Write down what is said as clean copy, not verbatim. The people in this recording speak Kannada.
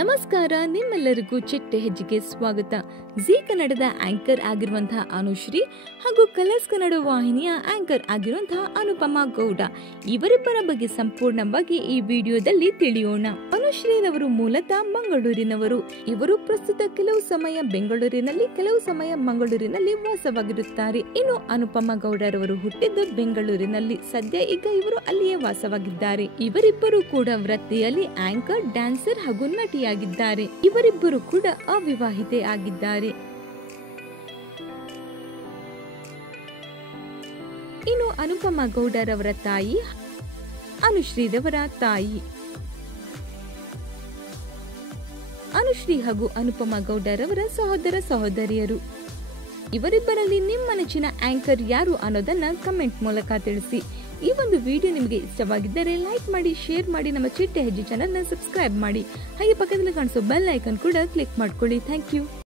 ನಮಸ್ಕಾರ, ನಿಮ್ಮೆಲ್ಲರಿಗೂ ಚಿಟ್ಟೆ ಹೆಜ್ಜೆಗೆ ಸ್ವಾಗತ. ಜಿ ಕನ್ನಡದ ಆಂಕರ್ ಆಗಿರುವಂತಹ ಅನುಶ್ರೀ ಹಾಗೂ ಕಲರ್ಸ್ ಕನ್ನಡ ವಾಹಿನಿಯ ಆಂಕರ್ ಆಗಿರುವಂತಹ ಅನುಪಮಾ ಗೌಡ ಇವರಿಬ್ಬರ ಬಗ್ಗೆ ಸಂಪೂರ್ಣವಾಗಿ ಈ ವಿಡಿಯೋದಲ್ಲಿ ತಿಳಿಯೋಣ. ಅನುಶ್ರೀರವರು ಮೂಲತಃ ಮಂಗಳೂರಿನವರು. ಇವರು ಪ್ರಸ್ತುತ ಕೆಲವು ಸಮಯ ಬೆಂಗಳೂರಿನಲ್ಲಿ, ಕೆಲವು ಸಮಯ ಮಂಗಳೂರಿನಲ್ಲಿ ವಾಸವಾಗಿರುತ್ತಾರೆ. ಇನ್ನು ಅನುಪಮಾ ಗೌಡರವರು ಹುಟ್ಟಿದ್ದು ಬೆಂಗಳೂರಿನಲ್ಲಿ. ಸದ್ಯ ಈಗ ಇವರು ಅಲ್ಲಿಯೇ ವಾಸವಾಗಿದ್ದಾರೆ. ಇವರಿಬ್ಬರು ಕೂಡ ವೃತ್ತಿಯಲ್ಲಿ ಆಂಕರ್, ಡ್ಯಾನ್ಸರ್ ಹಾಗೂ ನಟಿಯಾಗಿದ್ದಾರೆ. ಇವರಿಬ್ಬರು ಕೂಡ ಅವಿವಾಹಿತೆ ಆಗಿದ್ದಾರೆ. ಇನ್ನು ಅನುಪಮಾ ಗೌಡರವರ ತಾಯಿ ಅನುಶ್ರೀರವರ ತಾಯಿ. ಅನುಶ್ರೀ ಹಾಗೂ ಅನುಪಮಾ ಗೌಡರವರ ಸಹೋದರ ಸಹೋದರಿಯರು. ಇವರಿಬ್ಬರಲ್ಲಿ ನಿಮ್ಮ ನೆಚ್ಚಿನ ಆಂಕರ್ ಯಾರು ಅನ್ನೋದನ್ನ ಕಮೆಂಟ್ ಮೂಲಕ ತಿಳಿಸಿ. ಈ ಒಂದು ವಿಡಿಯೋ ನಿಮಗೆ ಇಷ್ಟವಾಗಿದ್ದರೆ ಲೈಕ್ ಮಾಡಿ, ಶೇರ್ ಮಾಡಿ, ನಮ್ಮ ಚಿಟ್ಟೆ ಹೆಜ್ಜೆ ಚಾನೆಲ್ ನ ಸಬ್ಸ್ಕ್ರೈಬ್ ಮಾಡಿ. ಹಾಗೆ ಪಕ್ಕದಲ್ಲಿ ಕಾಣಿಸೋ ಬೆಲ್ ಐಕಾನ್ ಕೂಡ ಕ್ಲಿಕ್ ಮಾಡ್ಕೊಳ್ಳಿ. Thank you.